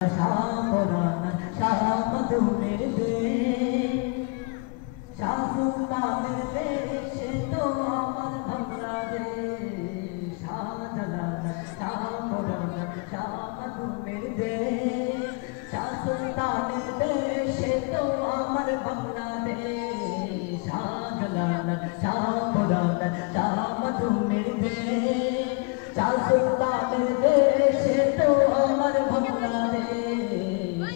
শাহপরান শাহমধুমের দেশ শাহসুলতানের দেশ তো আমার বাংলাদেশ শাহজালাল শাহপরান শাহমধুমের দেশ শাহসুলতানের দেশ তো আমার বাংলাদেশ শাহজালাল শাহপরান শাহমধুমের দেশ শাহসুলতানের দেশ তো আমার বাংলাদেশ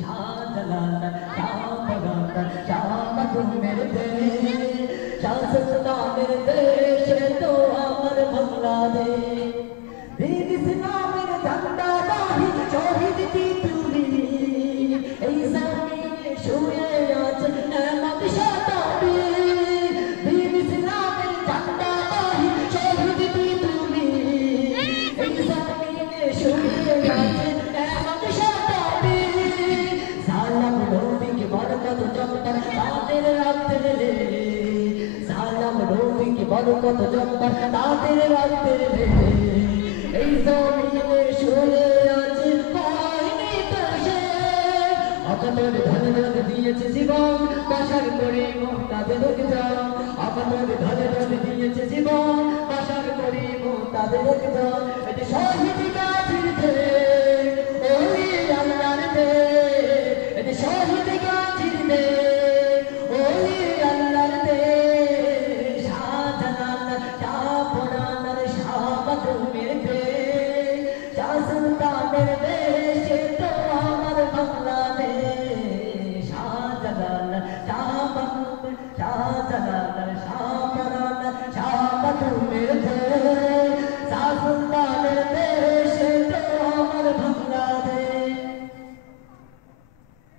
শাহজালাল শাহপরান শাহমধুমের দেশ শাহসুলতানের দেশ তো আমার বাংলাদেশ দীন ইসলামের ঝান্ডা দাহি শহীদ কি তুমি এই জমিনে শুয়ে আছেন এমন শতাব্দী দীন ইসলামের ঝান্ডা দাহি শহীদ কি তুমি এই জমিনে শুয়ে আছেন এমন শতাব্দী সালাম নবীকে বরকত জম্বার তাদের রাখতে রে সালাম নবীকে বরকত জম্বার তাদের রাখতে রে এই জমিনে শুয়ে আছে পায়নি পাশে আপনাদের ধন্যবাদ দিয়েছে জীবন পাশার করে তাদের একজন আপনাদের ধন্যবাদ দিয়েছে জীবন পাশার করে তাদের একজন এটি শহীদ গাছির দেশ ওই আল্লাহর দেশ এটি শহীদ গাছির দেশ ওই আল্লাহর দেশ শাহজালাল শাহপরান শাহমধুমের দেশ শাহসুলতানের দেশ তো আমার বাংলাদেশ শাহজালাল শাহমধুমের শাহজালাল শাহপরান শাহমধুমের দেশ শাহসুলতানের দেশ তো আমার বাংলাদেশ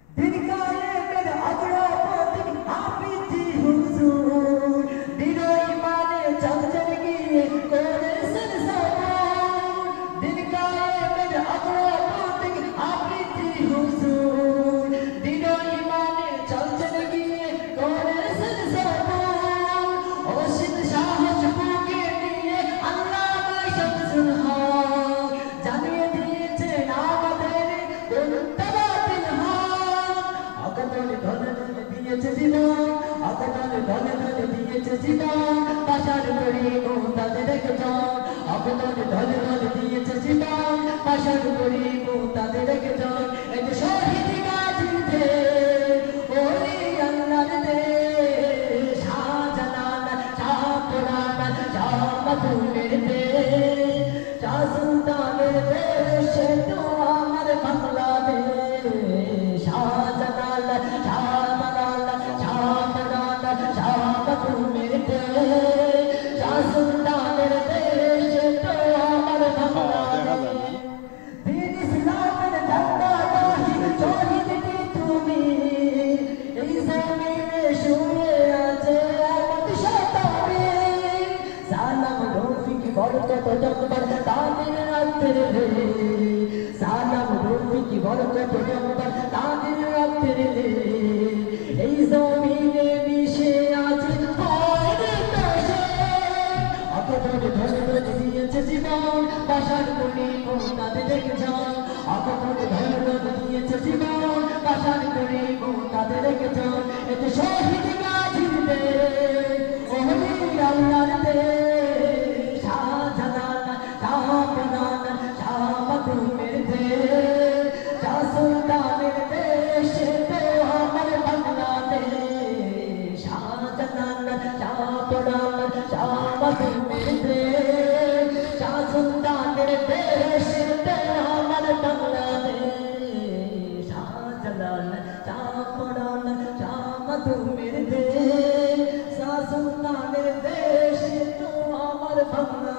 দিন কায়েমের অগ্রগতি হাফিজি হুজুর দিন ইমানে চঞ্চল গিয়ে করেছেন সবুর দিন কায়েমের অগ্রগতি হাফিজি হুজুর দিন ইমানে চঞ্চল গিয়ে করেছেন সবুর অসীম সাহস বুকে নিয়ে আল্লামা শামসুল হক জানিয়ে দিয়েছেন আমাদের মুত্তাবাতিল হক আকাতাল ধনে ধনে দিয়েছে জীবন আকাতাল ধনে ধনে দিয়েছে জীবন পাশার করি তাদের একজন আকাতাল ধনে ধনে দিয়েছে জীবন পাশার করি তাদের একজন এই শহীদ গাজীর দেশ ওই আল্লাহর দেশ শাহজালাল শাহপরান শাহমধুমের দেশ শাহসুলতানের দেশ তো আমার বাংলাদেশ শাহজালাল শাহপরান শাহপরান শাহমধুমের দেশ শাহসুলতানের দেশ তো আমার বাংলাদেশ দিন ইসলামের ঝান্ডা দাহি শহীদ কি তুমি এই জমিনে শুয়ে আছে এমন শতাব্দী সালাম রফিক বরকত জম্বার তাদের রাখতে রে সালাম রফিক বরকত জম্বার তাদের রাখতে রে এই জমিনে মিশে আছে পায়নি পাশে আপনাদের ধন্যবাদ দিয়েছে জীবন পাশার করি তাদের একজন আপনাদের ধন্যবাদ দিয়েছে জীবন পাশার করি তাদের একজন এতে শহীদ গাজীর দেশ ওই আল্লাহর দেশ শাহজালাল শাহপরান শাহমধুমের দেশ শাহসুলতানের দেশ তো আমার বাংলাদেশ শাহজালাল শাহপরান শাহমধুমের দেশ শাহসুলতানের দেশ তো আমার বাংলাদেশ শাহজালাল শাহপরান শাহমধুমের দেশ শাহসুলতানের দেশ তো আমার বাংলাদেশ।